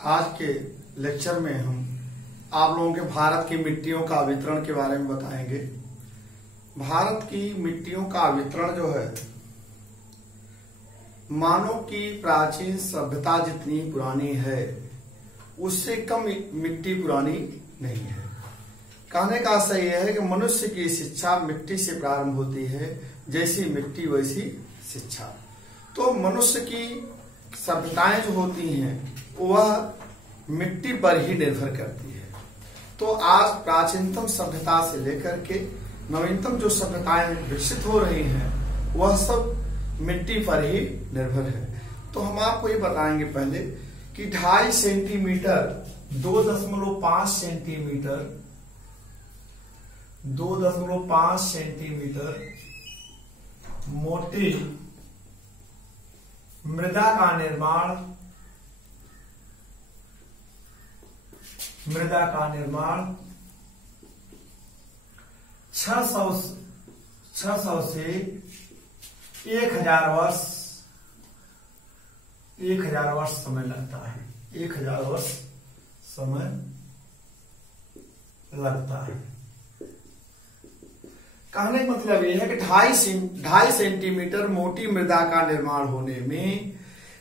आज के लेक्चर में हम आप लोगों के भारत की मिट्टियों का वितरण के बारे में बताएंगे। भारत की मिट्टियों का वितरण जो है, मानव की प्राचीन सभ्यता जितनी पुरानी है उससे कम मिट्टी पुरानी नहीं है। कहने का सही है कि मनुष्य की शिक्षा मिट्टी से प्रारंभ होती है, जैसी मिट्टी वैसी शिक्षा। तो मनुष्य की सभ्यताएं जो होती हैं वह मिट्टी पर ही निर्भर करती है। तो आज प्राचीनतम सभ्यता से लेकर के नवीनतम जो सभ्यताएं विकसित हो रही हैं वह सब मिट्टी पर ही निर्भर है। तो हम आपको ये बताएंगे पहले कि 2.5 सेंटीमीटर 2.5 सेंटीमीटर 2.5 सेंटीमीटर मोटी मृदा का निर्माण 600 से 1000 वर्ष समय लगता है। 1000 वर्ष समय लगता है। कहने का मतलब यह है कि 2.5 सेंटीमीटर मोटी मृदा का निर्माण होने में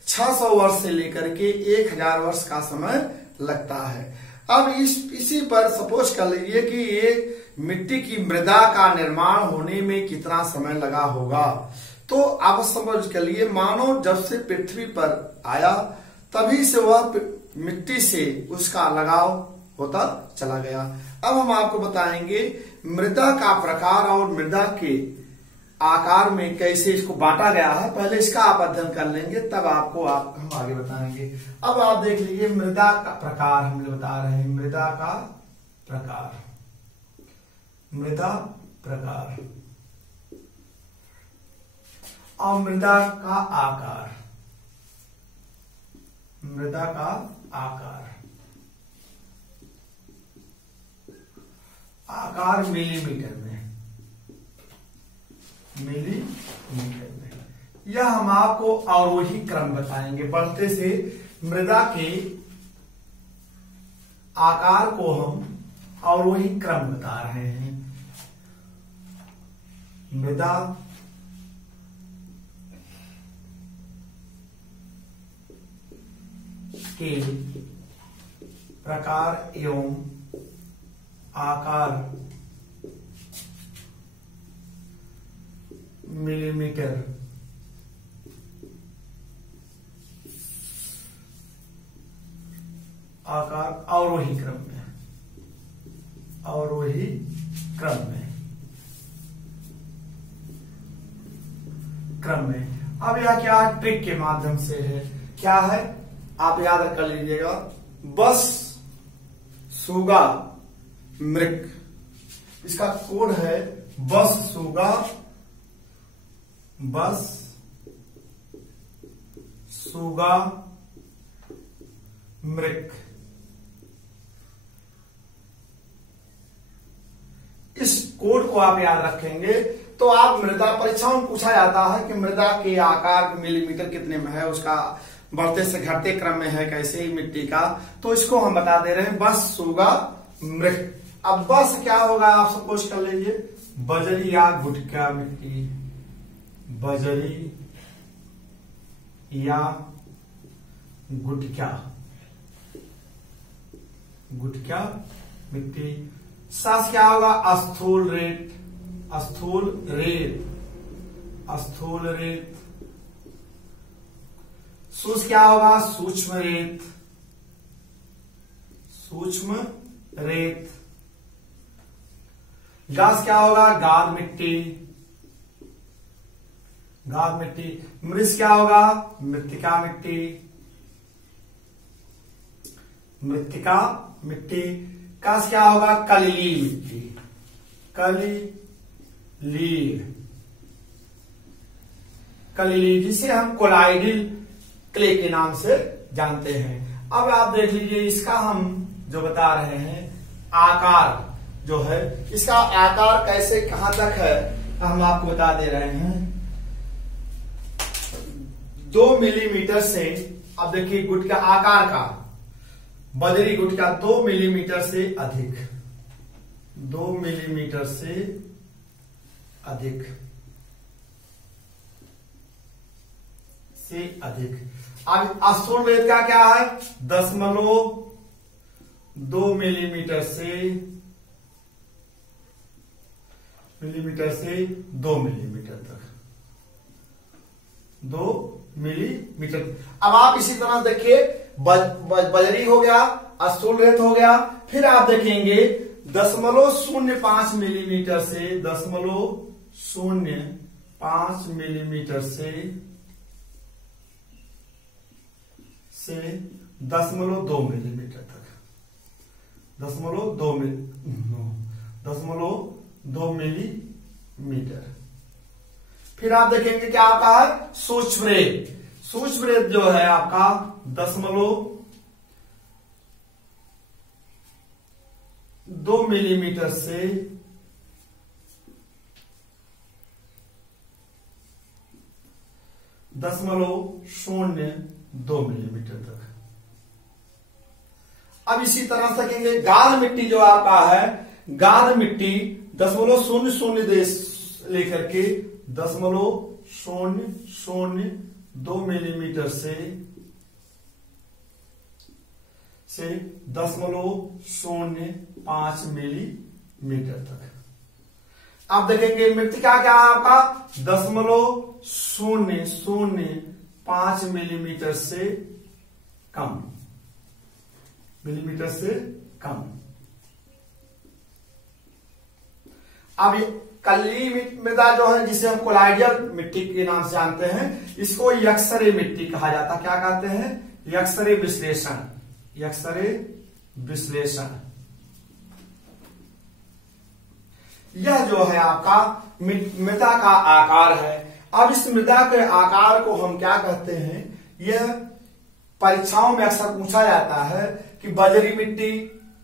600 वर्ष से लेकर के 1000 वर्ष का समय लगता है। अब इसी पर सपोज कर लीजिए कि ये मिट्टी की मृदा का निर्माण होने में कितना समय लगा होगा। तो आप समझ कर लिए, मानो जब से पृथ्वी पर आया तभी से वह मिट्टी से उसका लगाव होता चला गया। अब हम आपको बताएंगे मृदा का प्रकार और मृदा के आकार में कैसे इसको बांटा गया है। पहले इसका आप अध्ययन कर लेंगे, तब आपको हम आगे बताएंगे। अब आप देख लीजिए मृदा का प्रकार हम लोग बता रहे हैं। मृदा का प्रकार, मृदा प्रकार और मृदा का आकार, मृदा का आकार। आकार मिलीमीटर में, मिलीमीटर में। यह हम आपको अवरोही क्रम बताएंगे। बढ़ते से मृदा के आकार को हम अवरोही क्रम बता रहे हैं। मृदा के प्रकार एवं आकार मिलीमीटर आकार अवरोही क्रम में, अवरोही क्रम में। अब यह क्या ट्रिक के माध्यम से है, क्या है आप याद कर लीजिएगा। बस सुगा मृग, इसका कोड है बस सुगा मृग। इस कोड को आप याद रखेंगे तो आप मृदा परीक्षाओं में पूछा जाता है कि मृदा के आकार मिलीमीटर कितने में है, उसका बढ़ते से घटते क्रम में है कैसे ही मिट्टी का, तो इसको हम बता दे रहे हैं बस सुगा मृग। अब बस क्या होगा आप सपोज कर लीजिए, बजरी या गुटका मिट्टी, बजरी या गुटका मिट्टी। सास क्या होगा, स्थूल रेत, स्थूल रेत। सूच क्या होगा, सूक्ष्म रेत। गास क्या होगा, गाद मिट्टी। मृस क्या होगा, मृत्तिका मिट्टी। कास क्या होगा, कलिली मिट्टी, कलिली जिसे हम कोलाइडल क्ले के नाम से जानते हैं। अब आप देख लीजिए इसका हम जो बता रहे हैं आकार जो है, इसका आकार कैसे कहां तक है हम आपको बता दे रहे हैं। 2 मिलीमीटर से, अब देखिए गुट का आकार का बजरी गुटका 2 मिलीमीटर से अधिक, 2 मिलीमीटर से अधिक अब स्थूल रेत का क्या है? 0.2 मिलीमीटर से 2 मिलीमीटर तक, 2 मिलीमीटर। अब आप इसी तरह देखिए, बजरी हो गया, स्थूल रेत हो गया, फिर आप देखेंगे 0.05 मिलीमीटर से 0.05 मिलीमीटर से 0.2 मिलीमीटर तक, 0.2 मिलीमीटर। फिर आप देखेंगे क्या आता है? सूक्ष्म रेत। सूक्ष्म रेत जो है आपका 0.2 मिलीमीटर से 0.02 मिलीमीटर तक। अब इसी तरह से देखेंगे गाद मिट्टी जो आपका है, गाद मिट्टी 0.00 लेकर के 0.002 मिलीमीटर से 0.05 मिलीमीटर तक। आप देखेंगे मृत्तिका क्या है आपका? 0.005 मिलीमीटर से कम, मिलीमीटर से कम। अब कल्ली मृदा जो है, जिसे हम कोलाइडल मिट्टी के नाम से जानते हैं, इसको यक्सरे मिट्टी कहा जाता है। क्या कहते हैं? यक्सरे विश्लेषण, यक्सरे विश्लेषण। यह जो है आपका मृदा का आकार है। अब इस मृदा के आकार को हम क्या कहते हैं? यह परीक्षाओं में अक्सर पूछा जाता है कि बजरी मिट्टी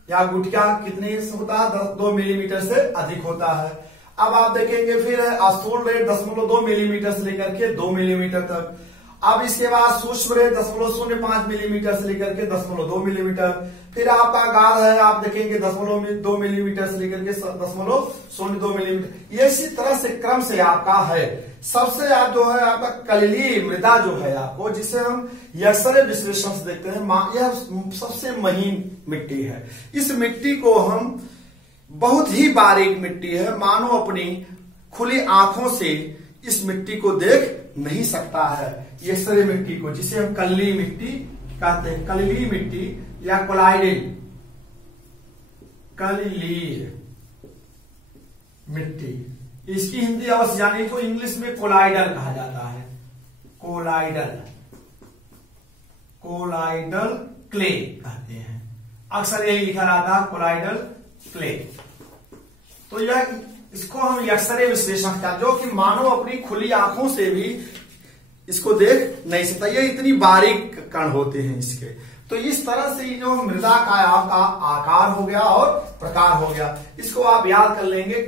या गुटका कितने होता है? 2 मिलीमीटर से अधिक होता है। अब आप देखेंगे फिर स्थूल रेत 0.2 मिलीमीटर से लेकर के 2 मिलीमीटर तक। अब इसके बाद सूक्ष्म रेत 0.05 मिलीमीटर से लेकर के 0.2 मिलीमीटर। फिर आपका गाद है, आप देखेंगे 0.2 मिलीमीटर से लेकर के 0.02 मिलीमीटर। ये इसी तरह से क्रम से आपका है। सबसे आप जो है आपका कलिली मृदा जो है आपको, जिसे हम यक्सरे विश्लेषण से देखते हैं, यह सबसे महीन मिट्टी है। इस मिट्टी को हम बहुत ही बारीक मिट्टी है, मानो अपनी खुली आंखों से इस मिट्टी को देख नहीं सकता है। यक्सरे मिट्टी को, जिसे हम कल्ली मिट्टी कहते हैं, कलिली मिट्टी या कोलाइडल, कलिली मिट्टी। इसकी हिंदी अवश्य जानिए तो इंग्लिश में कोलाइडल कहा जाता है, कोलाइडल, कोलाइडल क्ले कहते हैं। अक्सर यही लिखा रहता है कोलाइडल क्ले। तो यह इसको हम यक्सरे विश्लेषण कहते हैं, जो कि मानव अपनी खुली आंखों से भी इसको देख नहीं सकता। ये इतनी बारीक कण होते हैं इसके। तो इस तरह से जो मृदा का आपका आकार हो गया और प्रकार हो गया, इसको आप याद कर लेंगे।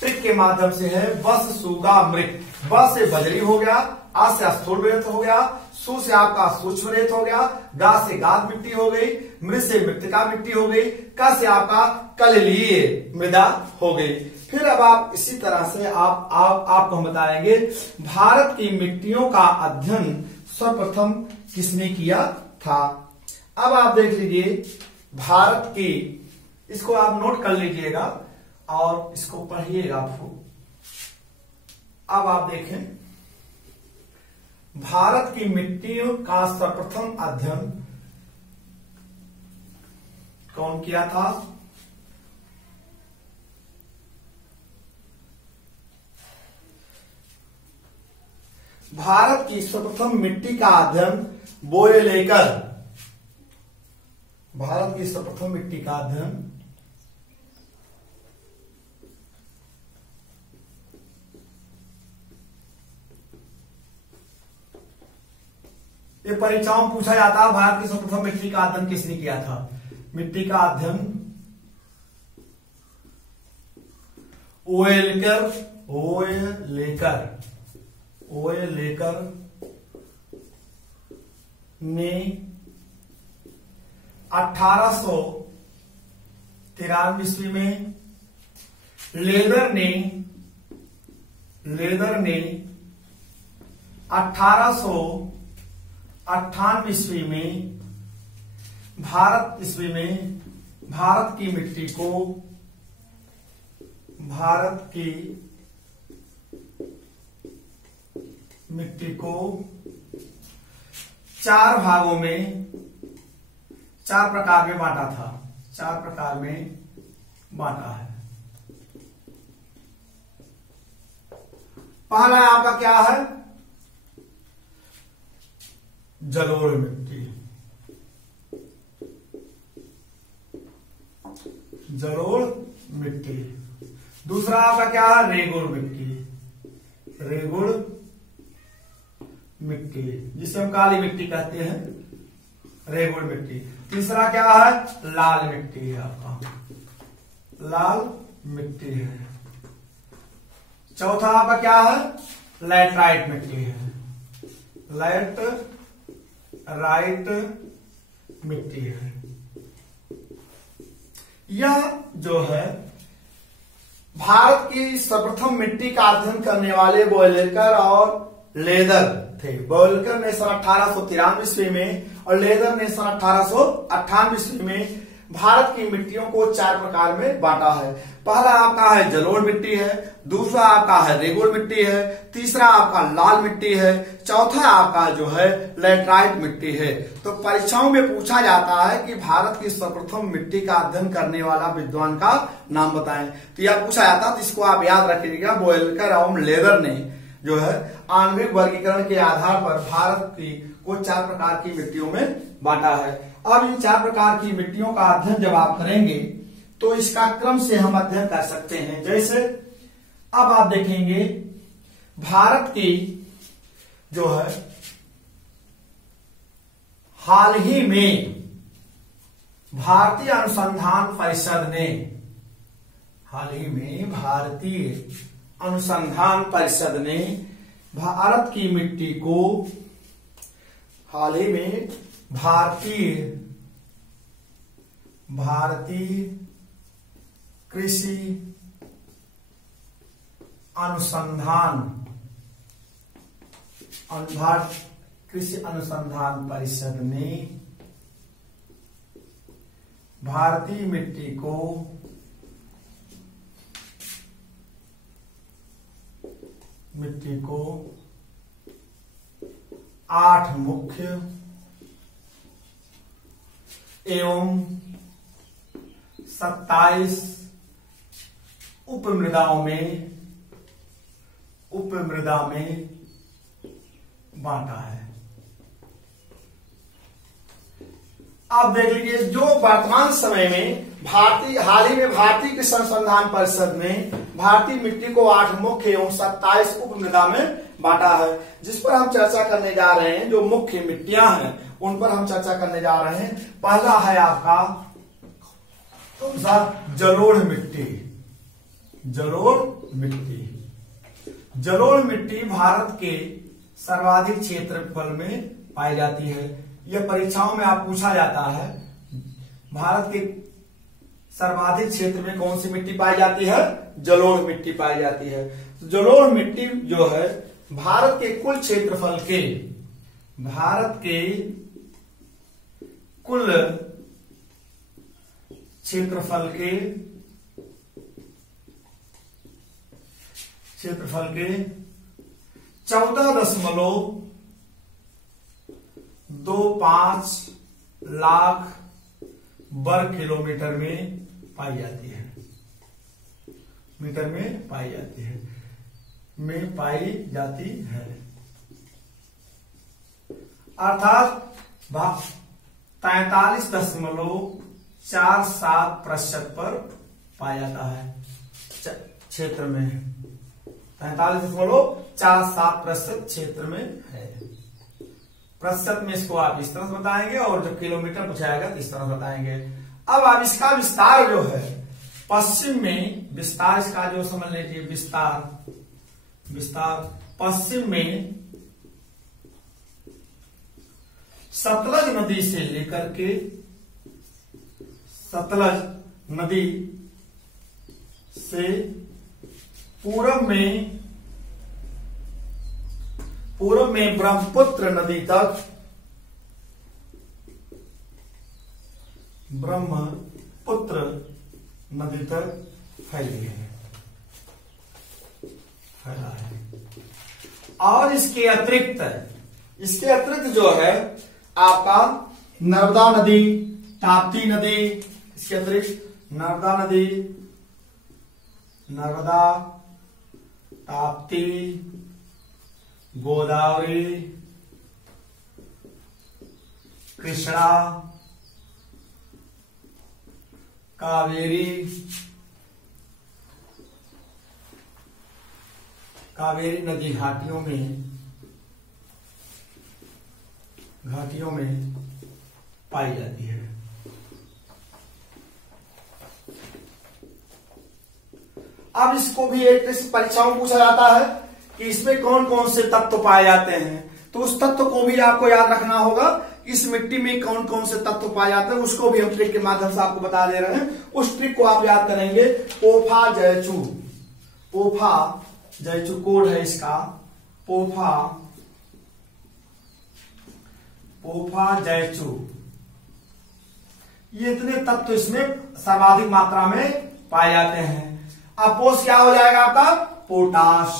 ट्रिक के माध्यम से है बस सुगा मृत। ब से बजरी हो गया, आ से स्थूल रेत हो गया, सु से आपका सूक्ष्म रेत हो गया, गा से गाद मिट्टी हो गई, मृत से मृत्तिका मिट्टी हो गई, क से आपका कलिलीय मृदा हो गई। फिर अब आप इसी तरह से आपको हम बताएंगे भारत की मिट्टियों का अध्ययन सर्वप्रथम किसने किया था। अब आप देख लीजिए भारत की, इसको आप नोट कर लीजिएगा और इसको पढ़िएगा आपको। अब आप देखें भारत की मिट्टियों का सर्वप्रथम अध्ययन कौन किया था? भारत की सर्वप्रथम मिट्टी का अध्ययन बोयलेकर, भारत की सर्वप्रथम मिट्टी का अध्ययन ये परीक्षाओं में पूछा जाता है, भारत की सर्वप्रथम मिट्टी का अध्ययन किसने किया था? मिट्टी का अध्ययन ओयलेकर, ओयलेकर ने 1893 ईस्वी में, लेदर ने 1898 ईस्वी में भारत की मिट्टी को 4 भागों में 4 प्रकार में बांटा था। 4 प्रकार में बांटा है। पहला आपका क्या है? जलोढ़ मिट्टी। जलोढ़ मिट्टी। दूसरा आपका क्या है? रेगुड़ मिट्टी। रेगुड़ मिट्टी जिसे हम काली मिट्टी कहते हैं, रेगुड़ मिट्टी। तीसरा क्या है? लाल मिट्टी है आपका, लाल मिट्टी है। चौथा आपका क्या है? लैटराइट मिट्टी है, लैटराइट मिट्टी है। यह जो है भारत की सर्वप्रथम मिट्टी का अध्ययन करने वाले बोयलेकर और लेदर थे। बोयलेकर ने सन 1893 ईस्वी में और लेदर ने सन 1898 ईस्वी में भारत की मिट्टियों को 4 प्रकार में बांटा है। पहला आपका है जलोढ़ मिट्टी है, दूसरा आपका है रेगुड़ मिट्टी है, तीसरा आपका लाल मिट्टी है, चौथा आपका जो है लैटराइट मिट्टी है। तो परीक्षाओं में पूछा जाता है कि भारत की सर्वप्रथम मिट्टी का अध्ययन करने वाला विद्वान का नाम बताएं। तो यह पूछा जाता है, तो इसको आप याद रखिएगा। बोयलेकर एवं लेदर ने जो है आणविक वर्गीकरण के आधार पर भारत की को 4 प्रकार की मिट्टियों में बांटा है। अब इन 4 प्रकार की मिट्टियों का अध्ययन जब आप करेंगे तो इसका क्रम से हम अध्ययन कर सकते हैं। जैसे अब आप देखेंगे भारत की जो है हाल ही में भारतीय अनुसंधान परिषद ने भारत की मिट्टी को हाल ही में भारतीय कृषि अनुसंधान परिषद ने भारतीय मिट्टी को मिट्टी को 8 मुख्य एवं 27 उपमृदाओं में बांटा है। अब देख लीजिए, जो वर्तमान समय में हाल ही में भारतीय कृषि अनुसंधान परिषद ने भारतीय मिट्टी को 8 मुख्य एवं 27 उपमृदा में बांटा है, जिस पर हम चर्चा करने जा रहे हैं। जो मुख्य मिट्टियां हैं उन पर हम चर्चा करने जा रहे हैं। पहला है आपका कौन सा? जलोढ़ मिट्टी। जलोढ़ मिट्टी भारत के सर्वाधिक क्षेत्रफल में पाई जाती है। यह परीक्षाओं में आप पूछा जाता है, भारत के सर्वाधिक क्षेत्र में कौन सी मिट्टी पाई जाती है? जलोढ़ मिट्टी पाई जाती है। तो जलोढ़ मिट्टी जो है भारत के कुल क्षेत्रफल के कुल क्षेत्रफल के 14.25 लाख वर्ग किलोमीटर में पाई जाती है। अर्थात 43.47% पर पाया जाता है क्षेत्र में। 43.47% क्षेत्र में है। प्रतिशत में इसको आप इस तरह से बताएंगे और जब किलोमीटर पूछाएगा तो इस तरह बताएंगे। अब आप इसका विस्तार जो है पश्चिम में, विस्तार इसका जो समझ लीजिए, विस्तार पश्चिम में सतलज नदी से लेकर के सतलज नदी से पूर्व में ब्रह्मपुत्र नदी तक फैली है, फैला है। और इसके अतिरिक्त जो है आपका नर्मदा नदी, ताप्ती नदी, इसके अतिरिक्त नर्मदा, ताप्ती, गोदावरी, कृष्णा, कावेरी नदी घाटियों में पाई जाती है। अब इसको भी एक परीक्षाओं में पूछा जाता है कि इसमें कौन कौन से तत्व पाए जाते हैं, तो उस तत्व को भी आपको याद रखना होगा। इस मिट्टी में कौन कौन से तत्व पाए जाते हैं उसको भी हम ट्रिक के माध्यम से आपको बता दे रहे हैं। उस ट्रिक को आप याद करेंगे। पोफा जयचू कोड है इसका, पोफा जयचू। ये इतने तत्व इसमें सर्वाधिक मात्रा में पाए जाते हैं। अब पोष क्या हो जाएगा आपका? Potash,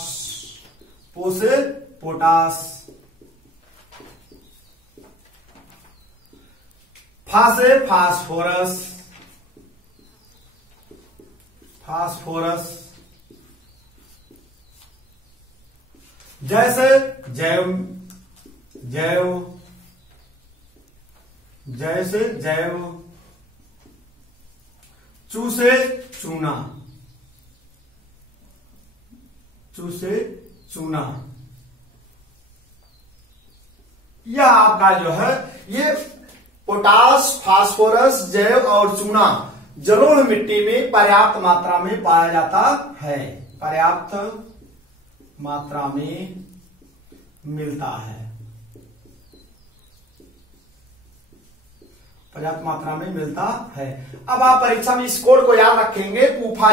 potash. फा से फास्फोरस। जय से जैव, चू से चूना, यह आपका जो है ये पोटाश, फास्फोरस, जैव और चूना जलोढ़ मिट्टी में पर्याप्त मात्रा में पाया जाता है, पर्याप्त मात्रा में मिलता है, पर्याप्त मात्रा में मिलता है। अब आप परीक्षा में इस कोड को याद रखेंगे। पोफा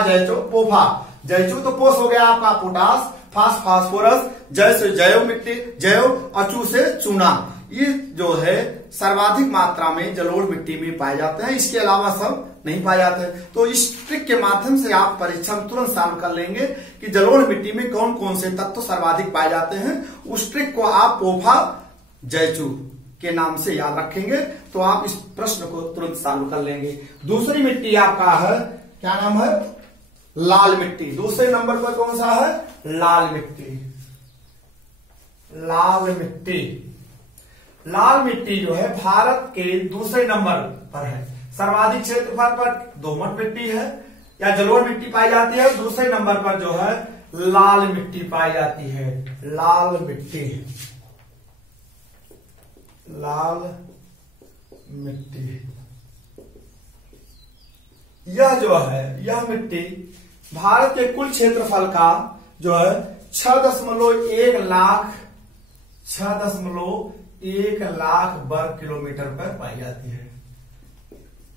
जयचू तो पोष हो गया आपका पोटाश, फास्फोरस, जय से जैव मिट्टी, जैव, अचू से चूना। ये जो है सर्वाधिक मात्रा में जलोढ़ मिट्टी में पाए जाते हैं, इसके अलावा सब नहीं पाए जाते। तो इस ट्रिक के माध्यम से आप परीक्षा में तुरंत सॉल्व कर लेंगे कि जलोढ़ मिट्टी में कौन कौन से तत्व सर्वाधिक पाए जाते हैं। उस ट्रिक को आप पोफा जयचू के नाम से याद रखेंगे तो आप इस प्रश्न को तुरंत सॉल्व कर लेंगे। दूसरी मिट्टी आपका है, क्या नाम है? लाल मिट्टी। दूसरे नंबर पर कौन सा है? लाल मिट्टी जो है भारत के दूसरे नंबर पर है। सर्वाधिक क्षेत्रफल पर दोमट मिट्टी है या जलोढ़ मिट्टी पाई जाती है। दूसरे नंबर पर जो है लाल मिट्टी पाई जाती है, लाल मिट्टी। यह जो है यह मिट्टी भारत के कुल क्षेत्रफल का जो है 6.1 लाख वर्ग किलोमीटर पर पाई जाती है।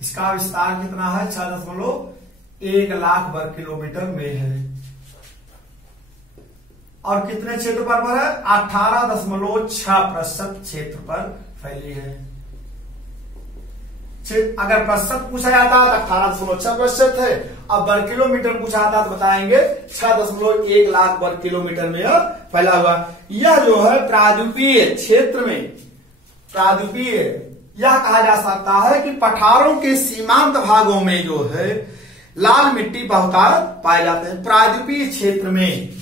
इसका विस्तार कितना है? 6.1 लाख वर्ग किलोमीटर में है। और कितने क्षेत्रफल पर है? 18.6% क्षेत्र पर फैली है। अगर प्रतिशत पूछा जाता है तो 18.6% है। अब वर्ग किलोमीटर पूछा जाता तो बताएंगे 6.1 लाख वर्ग किलोमीटर में यह फैला हुआ। यह जो है प्रायद्वीपीय क्षेत्र में, यह कहा जा सकता है कि पठारों के सीमांत भागों में जो है लाल मिट्टी बहुतायत पाए जाते हैं। प्रायद्वीपीय क्षेत्र में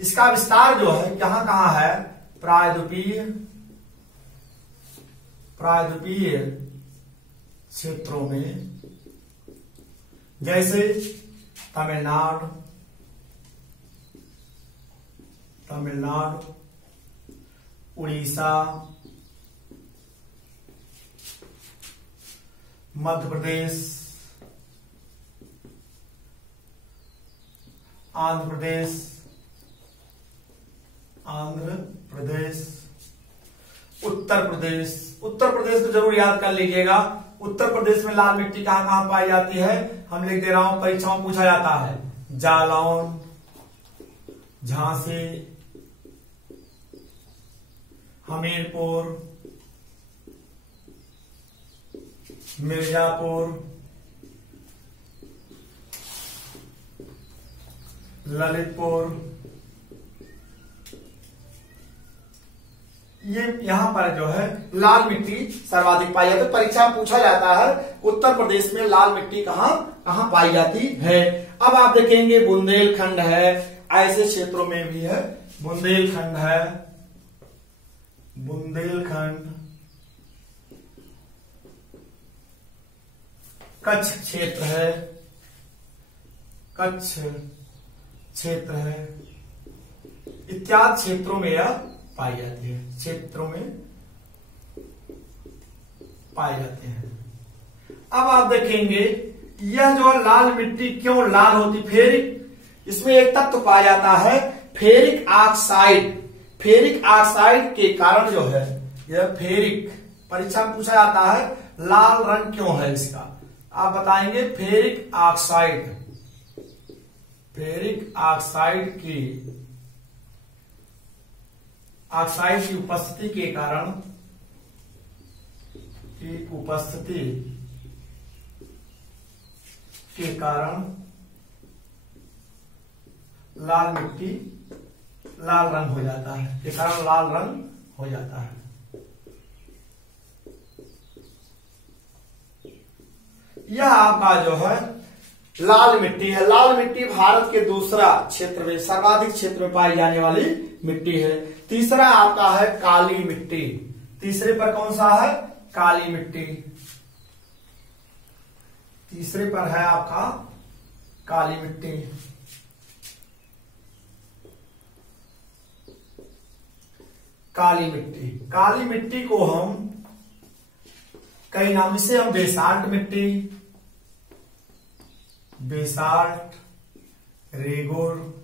इसका विस्तार जो है कहां है? प्रायद्वीपीय क्षेत्रों में, जैसे तमिलनाडु, उड़ीसा, मध्य प्रदेश, आंध्र प्रदेश, उत्तर प्रदेश। उत्तर प्रदेश तो जरूर याद कर लीजिएगा, उत्तर प्रदेश में लाल मिट्टी कहां कहां पाई जाती है, हम लिख दे रहा हूं, परीक्षाओं में पूछा जाता है। जालौन, झांसी, हमीरपुर, मिर्जापुर, ललितपुर, ये यहां पर जो है लाल मिट्टी सर्वाधिक पाई जाती है। परीक्षा में पूछा जाता है उत्तर प्रदेश में लाल मिट्टी कहां कहां पाई जाती है। अब आप देखेंगे बुंदेलखंड है, ऐसे क्षेत्रों में भी है। बुंदेलखंड है, बुंदेलखंड, कच्छ क्षेत्र है, कच्छ क्षेत्र है, इत्यादि क्षेत्रों में यह पाई जाती है, क्षेत्रों में पाए जाते हैं। अब आप देखेंगे यह जो लाल मिट्टी क्यों लाल होती, फेरिक, इसमें एक तत्व पाया जाता है फेरिक ऑक्साइड। फेरिक ऑक्साइड के कारण जो है यह फेरिक, परीक्षा में पूछा जाता है लाल रंग क्यों है इसका, आप बताएंगे फेरिक ऑक्साइड, फेरिक ऑक्साइड की उपस्थिति के कारण, लाल मिट्टी लाल रंग हो जाता है, के कारण लाल रंग हो जाता है। यह आपका जो है लाल मिट्टी है। लाल मिट्टी भारत के दूसरा क्षेत्र में, सर्वाधिक क्षेत्र में पाई जाने वाली मिट्टी है। तीसरा आपका है काली मिट्टी। तीसरे पर कौन सा है, काली मिट्टी। तीसरे पर है आपका काली मिट्टी। काली मिट्टी, काली मिट्टी को हम कई नाम से, हम बेसाल्ट मिट्टी, बेसाल्ट, रेगुर,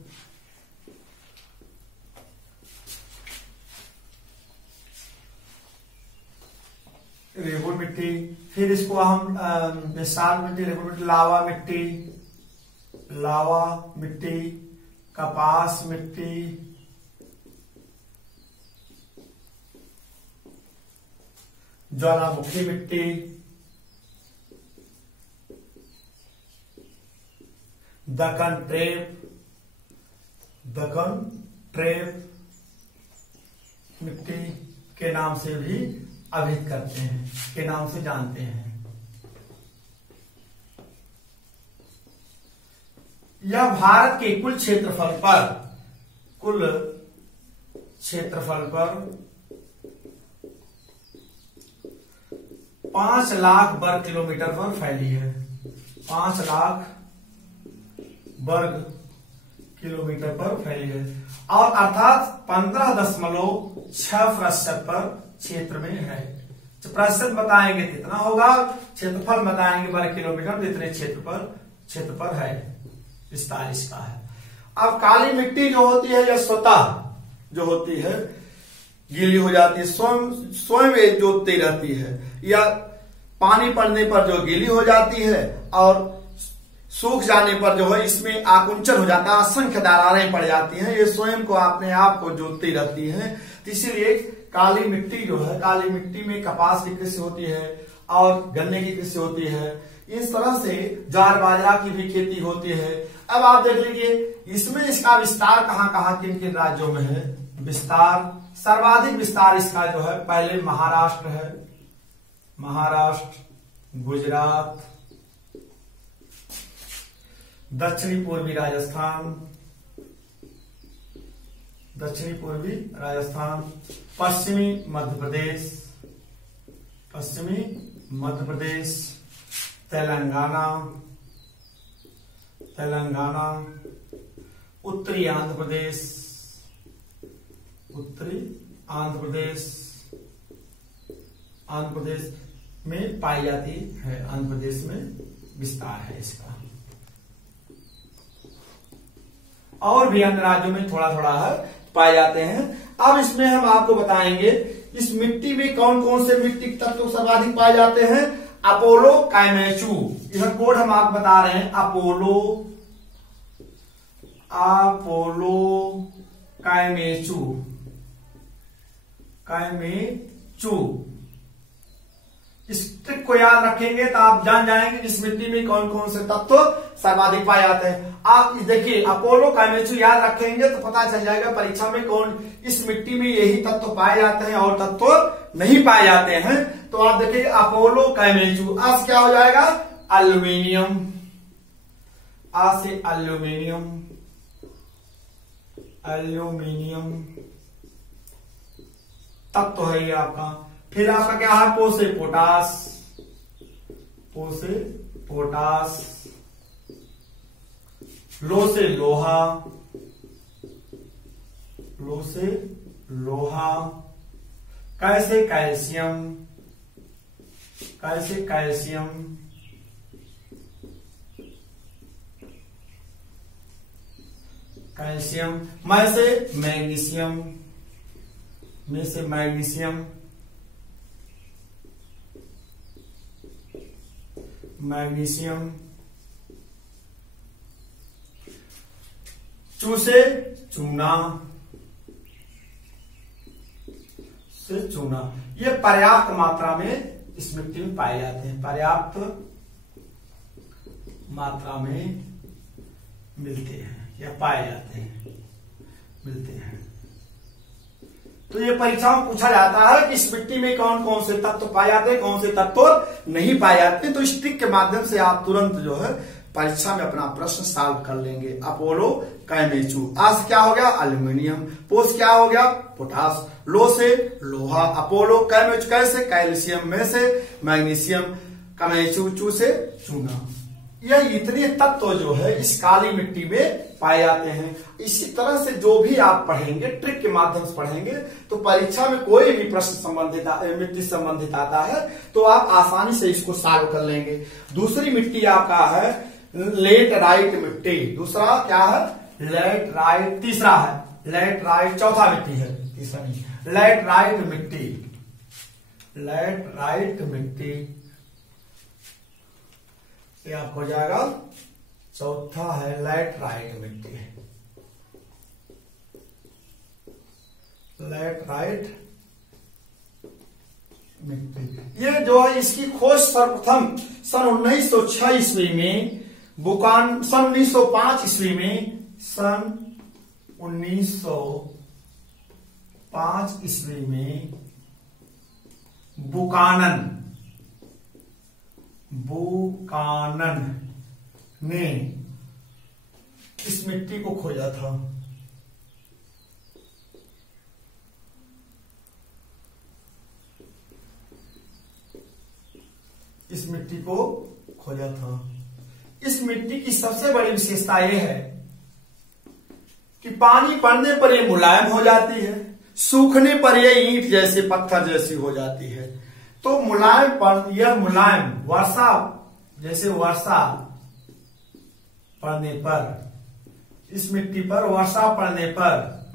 रेगुर मिट्टी, फिर इसको हम बेसाल्ट मिट्टी, रेगुर मिट्टी, लावा मिट्टी, लावा मिट्टी, कपास मिट्टी, ज्वालामुखी मिट्टी, दक्कन ट्रेप मिट्टी के नाम से भी अभिहित करते हैं, के नाम से जानते हैं। यह भारत के कुल क्षेत्रफल पर 5 लाख वर्ग किलोमीटर पर फैली है। 5 लाख वर्ग किलोमीटर पर फैली है, और अर्थात 15.6% पर क्षेत्र में है। तो प्रतिशत बताएंगे कितना होगा, क्षेत्रफल बताएंगे वर्ग किलोमीटर, जितने क्षेत्र पर है, विस्तार इसका है। अब काली मिट्टी जो होती है, यह स्वतः जो होती है गीली हो जाती है, स्वयं जोतती रहती है, या पानी पड़ने पर जो गीली हो जाती है, और सूख जाने पर जो है इसमें आकुंचन हो जाता है, असंख्य दरारें पड़ जाती हैं, ये स्वयं को अपने आप को जोतती रहती हैं। तो इसीलिए काली मिट्टी जो है, काली मिट्टी में कपास की कृषि होती है और गन्ने की कृषि होती है। इस तरह से ज्वार बाजरा की भी खेती होती है। अब आप देख लीजिए इसमें इसका विस्तार कहां कहां किन किन राज्यों में है। विस्तार, सर्वाधिक विस्तार इसका जो है पहले महाराष्ट्र है, महाराष्ट्र, गुजरात, दक्षिणी पूर्वी राजस्थान, पश्चिमी मध्य प्रदेश, तेलंगाना, उत्तरी आंध्र प्रदेश में पाई जाती है। आंध्र प्रदेश में विस्तार है इसका, और भी अन्य राज्यों में थोड़ा थोड़ा है पाए जाते हैं। अब इसमें हम आपको बताएंगे इस मिट्टी में कौन कौन से मिट्टी तत्व सर्वाधिक पाए जाते हैं। अपोलो काइमेचू, इसका कोड हम आपको बता रहे हैं, अपोलो काइमेचू इस ट्रिक को याद रखेंगे तो आप जान जाएंगे कि इस मिट्टी में कौन कौन से तत्व सर्वाधिक पाए जाते हैं। आप देखिए अपोलो काइमेचू याद रखेंगे तो पता चल जाएगा परीक्षा में कौन इस मिट्टी में यही तत्व पाए जाते हैं और तत्व नहीं पाए जाते हैं। तो आप देखिए अपोलो काइमेचू, आज क्या हो जाएगा एल्यूमिनियम, आ से एल्यूमिनियम तत्व है ये आपका। फिर आपका क्या है पो से पोटास, लो से लोहा, कैसे कैल्शियम, मैं से मैग्नीशियम, चू से चूना, ये पर्याप्त मात्रा में इस मिट्टी में पाए जाते हैं, पर्याप्त मात्रा में मिलते हैं या पाए जाते हैं, मिलते हैं। तो ये परीक्षा में पूछा जाता है कि इस मिट्टी में कौन कौन से तत्व पाए जाते हैं, कौन से तत्व नहीं पाए जाते हैं। तो इस ट्रिक के माध्यम से आप तुरंत जो है परीक्षा में अपना प्रश्न सॉल्व कर लेंगे। अपोलो काइमेचू, आज क्या हो गया एल्यूमिनियम, पोस क्या हो गया पोटास, लो से लोहा, अपोलो काइमेचू कैसे कैल्शियम, में से मैग्नीशियम, काइमेचू चू से चूना। यह इतने तत्व जो है इस काली मिट्टी में पाए जाते हैं। इसी तरह से जो भी आप पढ़ेंगे ट्रिक के माध्यम से पढ़ेंगे तो परीक्षा में कोई भी प्रश्न संबंधित मिट्टी संबंधित आता है तो आप आसानी से इसको सॉल्व कर लेंगे। दूसरी मिट्टी आपका है लेटराइट मिट्टी, दूसरा क्या है लेटराइट, तीसरा है लेटराइट, चौथा मिट्टी है, तीसरा नहीं, लेटराइट मिट्टी ये आपको हो जाएगा, चौथा है लेटराइट मिट्टी, ये जो है इसकी खोज सर्वप्रथम सन 1906 ईस्वी में सन 1905 ईस्वी में, सन 1905 ईस्वी में बुकानन ने इस मिट्टी को खोजा था। इस मिट्टी को खोजा था। इस मिट्टी की सबसे बड़ी विशेषता यह है कि पानी पड़ने पर यह मुलायम हो जाती है, सूखने पर यह ईंट जैसे पत्थर जैसी हो जाती है। तो यह मुलायम वर्षा पड़ने पर, इस मिट्टी पर वर्षा पड़ने पर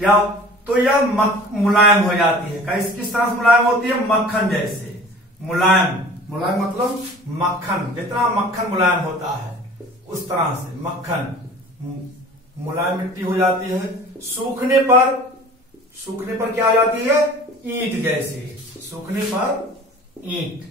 या तो यह मुलायम हो जाती है। किस तरह से मुलायम होती है, मक्खन जैसे मुलायम मतलब मक्खन, जितना मक्खन मुलायम होता है उस तरह से मक्खन मुलायम मिट्टी हो जाती है। सूखने पर क्या हो जाती है, ईंट जैसे, सूखने पर ईंट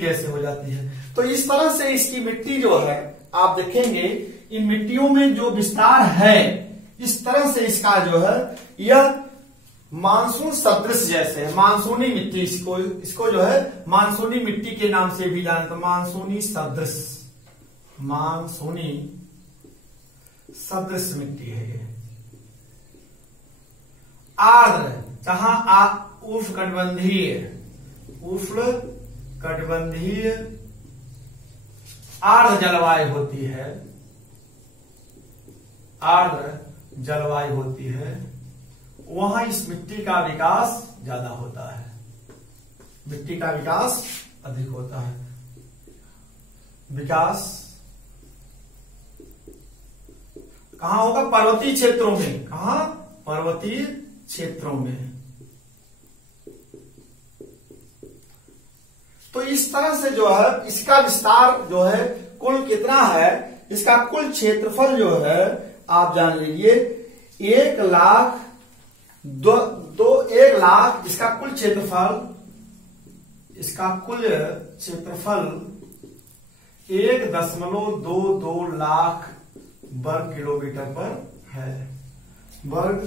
जैसे हो जाती है। तो इस तरह से इसकी मिट्टी जो है आप देखेंगे इन मिट्टियों में जो विस्तार है इस तरह से इसका जो है यह मानसून सदृश जैसे है, मानसूनी मिट्टी, इसको जो है मानसूनी मिट्टी के नाम से भी जानते, मानसूनी सदृश मिट्टी है ये। आर्द्र, जहां उष्णकटिबंधीय आर्द्र जलवायु होती है, वहां इस मिट्टी का विकास ज्यादा होता है, मिट्टी का विकास अधिक होता है। विकास कहां होगा, पर्वतीय क्षेत्रों में। कहां, पर्वतीय क्षेत्रों में। तो इस तरह से जो है इसका विस्तार जो है कुल कितना है, इसका कुल क्षेत्रफल जो है आप जान लीजिए 1,00,000 1 लाख इसका कुल क्षेत्रफल 1.22 लाख वर्ग किलोमीटर पर है, वर्ग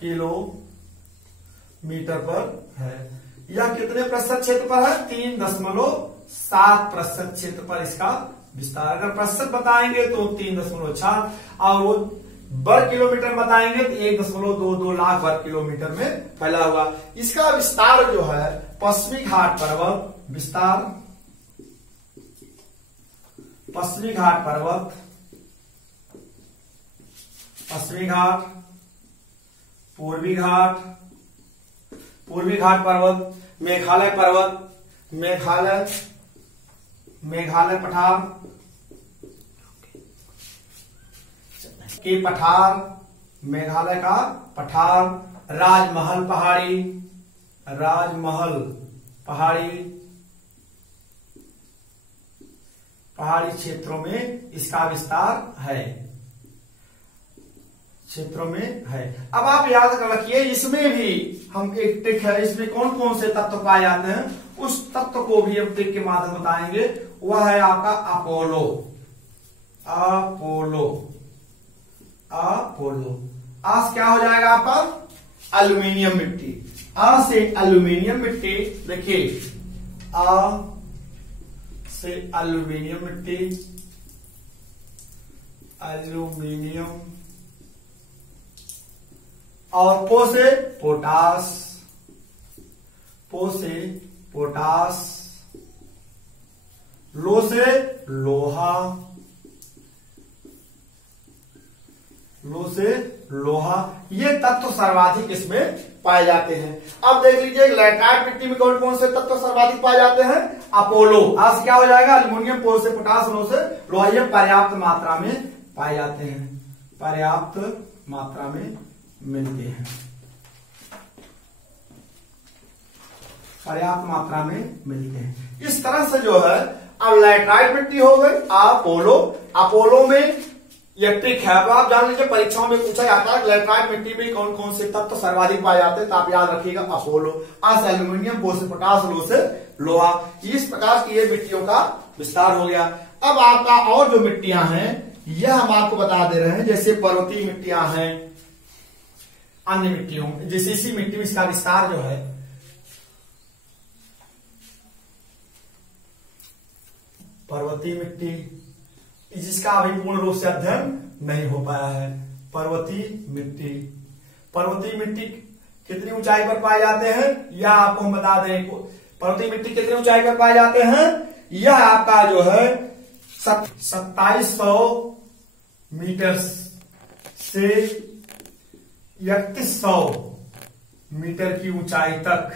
किलोमीटर पर है। यह कितने प्रतिशत क्षेत्र पर है? 3.7% क्षेत्र पर इसका विस्तार। अगर प्रतिशत बताएंगे तो 3.6 और वो वर्ग किलोमीटर बताएंगे तो 1.22 लाख वर्ग किलोमीटर में फैला हुआ। इसका विस्तार जो है पश्चिमी घाट पर्वत विस्तार, पश्चिमी घाट पर्वत, पश्चिमी घाट, पूर्वी घाट, पूर्वी घाट पर्वत, मेघालय पर्वत, मेघालय पठार के पठार, मेघालय का पठार, राजमहल पहाड़ी, राजमहल पहाड़ी, पहाड़ी क्षेत्रों में इसका विस्तार है, क्षेत्रों में है। अब आप याद कर रखिए इसमें भी हम एक ट्रिक है, इसमें कौन कौन से तत्व पाए जाते हैं उस तत्व को भी हम ट्रिक के माध्यम बताएंगे। वह है आपका अपोलो, अपोलो, अपोलो। आज क्या हो जाएगा आपका? एल्यूमिनियम मिट्टी। आ से एल्यूमिनियम मिट्टी, देखिए आ से एल्यूमिनियम मिट्टी, एल्यूमिनियम, और पो से पोटास, पो से पोटास, लो से लोहा, लो से लोहा। ये तत्व सर्वाधिक इसमें पाए जाते हैं। अब देख लीजिए लैटराइट मिट्टी में कौन कौन से तत्व सर्वाधिक पाए जाते हैं? अपोलो। आज क्या हो जाएगा? एल्यूमिनियम, पो से पोटास, लो से लोहा। ये पर्याप्त मात्रा में पाए जाते हैं, पर्याप्त मात्रा में मिलते हैं, पर्याप्त मात्रा में मिलते हैं। इस तरह से जो है अब लैटराइट मिट्टी हो गई, अपोलो। अपोलो में यह ट्रिक है, अब आप जान लीजिए परीक्षाओं में पूछा जाता है लैटराइट मिट्टी में कौन कौन से तत्व सर्वाधिक पाए जाते हैं, तो आप याद रखिएगा अपोलो। आ से एल्यूमिनियम, पो से पोटास, लो से लोहा। इस प्रकार की ये मिट्टियों का विस्तार हो गया। अब आपका और जो मिट्टियां हैं यह हम आपको बता दे रहे हैं, जैसे पर्वतीय मिट्टियां हैं, अन्य मिट्टियों जैसे इसी मिट्टी में इसका विस्तार जो है पर्वतीय मिट्टी, जिसका अभी पूर्ण रूप से अध्ययन नहीं हो पाया है। पर्वतीय मिट्टी, पर्वतीय मिट्टी कितनी ऊंचाई पर पाए जाते हैं यह आपको हम बता दें। पर्वतीय मिट्टी कितनी ऊंचाई पर पाए जाते हैं? यह आपका जो है 2700 मीटर से 3100 मीटर की ऊंचाई तक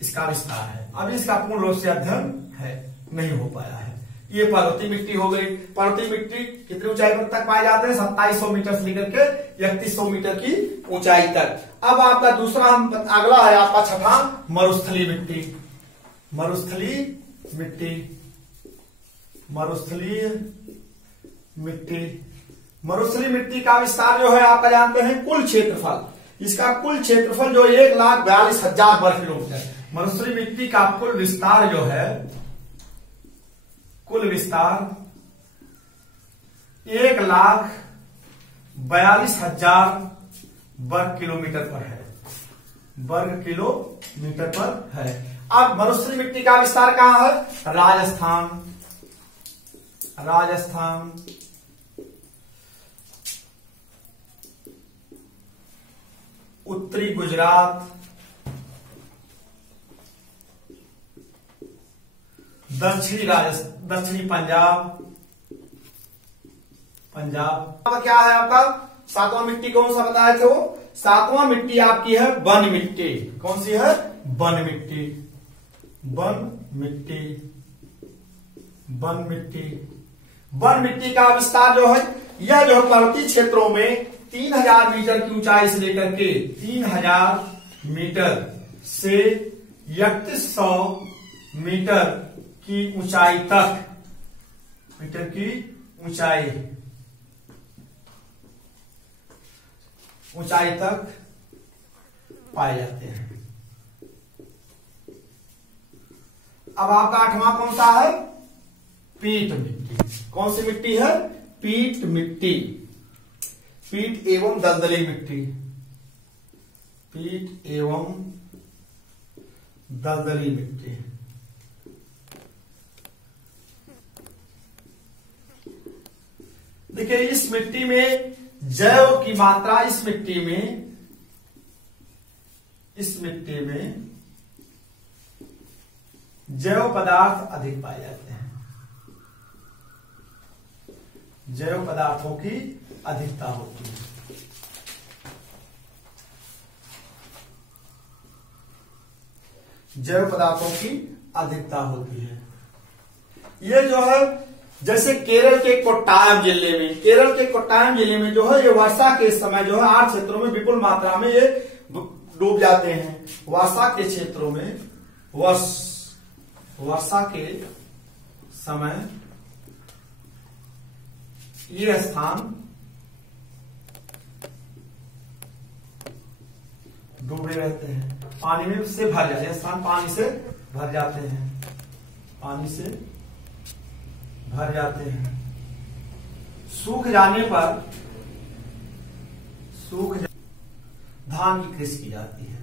इसका विस्तार है। अभी इसका पूर्ण रूप से अध्ययन है नहीं हो पाया है। ये पर्वतीय मिट्टी हो गई। पर्वतीय मिट्टी कितनी ऊंचाई पर तक पाए जाते हैं? 2700 मीटर से लेकर के 3100 मीटर की ऊंचाई तक। अब आपका दूसरा हम अगला है आपका छठा मरुस्थलीय मिट्टी, मरुस्थलीय मिट्टी, मरुस्थलीय मिट्टी। मरुस्थलीय मिट्टी का विस्तार जो है आपका जानते हैं कुल क्षेत्रफल, इसका कुल क्षेत्रफल जो 1,42,000 वर्ग किलोमीटर। मरुस्थलीय मिट्टी का कुल विस्तार जो है, कुल विस्तार 1,42,000 वर्ग किलोमीटर पर है, वर्ग किलोमीटर पर है। अब मरुस्थलीय मिट्टी का विस्तार कहां है? राजस्थान, राजस्थान, उत्तरी गुजरात, दक्षिणी पंजाब, पंजाब। क्या है आपका सातवां मिट्टी? कौन सा बताए थे वो? सातवां मिट्टी आपकी है वन मिट्टी। कौन सी है? वन मिट्टी, वन मिट्टी, वन मिट्टी। वन मिट्टी का विस्तार जो है यह जो पर्वतीय क्षेत्रों में 3000 मीटर की ऊंचाई से लेकर के 3000 मीटर से 3100 मीटर की ऊंचाई तक, मीटर की ऊंचाई तक पाए जाते हैं। अब आपका 8वां कौन सा है? पीट मिट्टी। कौन सी मिट्टी है? पीट मिट्टी। पीट एवं दलदली मिट्टी, पीट एवं दलदली मिट्टी। देखिए इस मिट्टी में जैव की मात्रा, इस मिट्टी में जैव पदार्थ अधिक पाए जाते हैं। जैव पदार्थों की अधिकता होती है। जैव पदार्थों की अधिकता होती है। ये जो है जैसे केरल के कोट्टायम जिले में जो है ये वर्षा के समय जो है 8 क्षेत्रों में विपुल मात्रा में ये डूब जाते हैं। वर्षा के क्षेत्रों में वर्षा के समय ये स्थान डूबे रहते हैं, पानी में से भर जाते हैं। स्थान पानी से भर जाते हैं, पानी से भर जाते हैं। सूख जाने पर धान की कृषि की जाती है।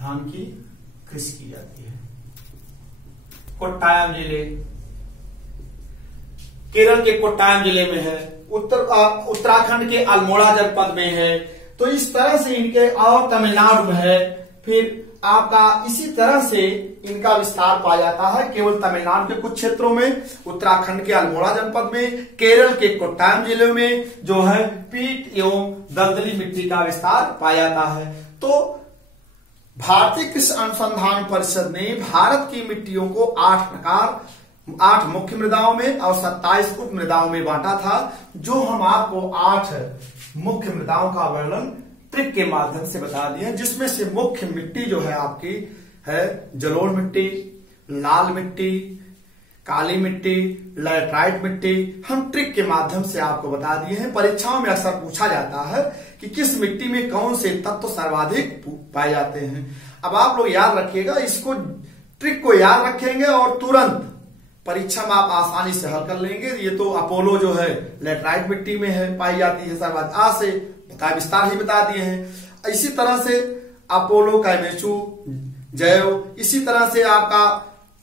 धान की कृषि की जाती है। कोट्टायम जिले केरल के कोट्टायम जिले में है, उत्तराखंड के अल्मोड़ा जनपद में है। तो इस तरह से इनके, और तमिलनाडु में है। फिर आपका इसी तरह से इनका विस्तार पाया जाता है केवल तमिलनाडु के कुछ क्षेत्रों में, उत्तराखंड के अल्मोड़ा जनपद में, केरल के कोट्टायम जिले में जो है पीट एवं दलदली मिट्टी का विस्तार पाया जाता है। तो भारतीय कृषि अनुसंधान परिषद ने भारत की मिट्टियों को 8 मुख्य मृदाओं में और 27 उप मृदाओं में बांटा था। जो हम आपको 8 मुख्य मृदाओं का वर्णन ट्रिक के माध्यम से बता दिए, जिसमें से मुख्य मिट्टी जो है आपकी है जलोढ़ मिट्टी, लाल मिट्टी, काली मिट्टी, लैटराइट मिट्टी। हम ट्रिक के माध्यम से आपको बता दिए हैं। परीक्षाओं में अक्सर पूछा जाता है कि किस मिट्टी में कौन से तत्व सर्वाधिक पाए जाते हैं। अब आप लोग याद रखिएगा, इसको ट्रिक को याद रखेंगे और तुरंत परीक्षा में आप आसानी से हल कर लेंगे। ये तो अपोलो जो है लैटराइट मिट्टी में है, पाई जाती है सर्वाधिक। आज से बता विस्तार ही बता दिए हैं। इसी तरह से अपोलो, कैमेचू, जैव, इसी तरह से आपका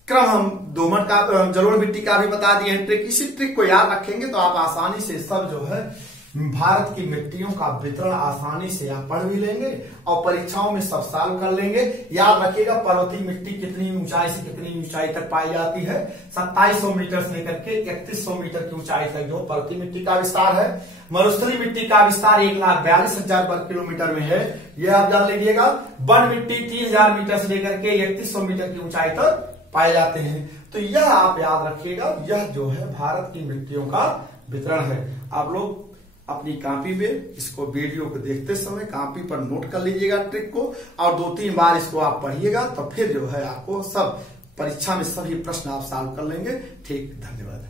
क्रम हम दोमट का, जलोढ़ मिट्टी का भी बता दिए हैं ट्रिक। इसी ट्रिक को याद रखेंगे तो आप आसानी से सब जो है भारत की मिट्टियों का वितरण आसानी से आप पढ़ भी लेंगे और परीक्षाओं में सब सॉल्व कर लेंगे। याद रखिएगा पर्वतीय मिट्टी कितनी ऊंचाई से कितनी ऊंचाई तक पाई जाती है। 2700 मीटर से लेकर के 3100 मीटर की ऊंचाई तक जो पर्वतीय मिट्टी का विस्तार है। मरुस्थलीय मिट्टी का विस्तार 1,42,000 वर्ग किलोमीटर में है, यह आप जान लीजिएगा। वन मिट्टी 3000 मीटर से लेकर के 3100 मीटर की ऊंचाई तक पाए जाते हैं। तो यह आप याद रखिएगा, यह जो है भारत की मिट्टियों का वितरण है। आप लोग अपनी कॉपी में इसको वीडियो को देखते समय कॉपी पर नोट कर लीजिएगा ट्रिक को, और 2-3 बार इसको आप पढ़िएगा तो फिर जो है आपको सब परीक्षा में सभी प्रश्न आप सॉल्व कर लेंगे। ठीक, धन्यवाद।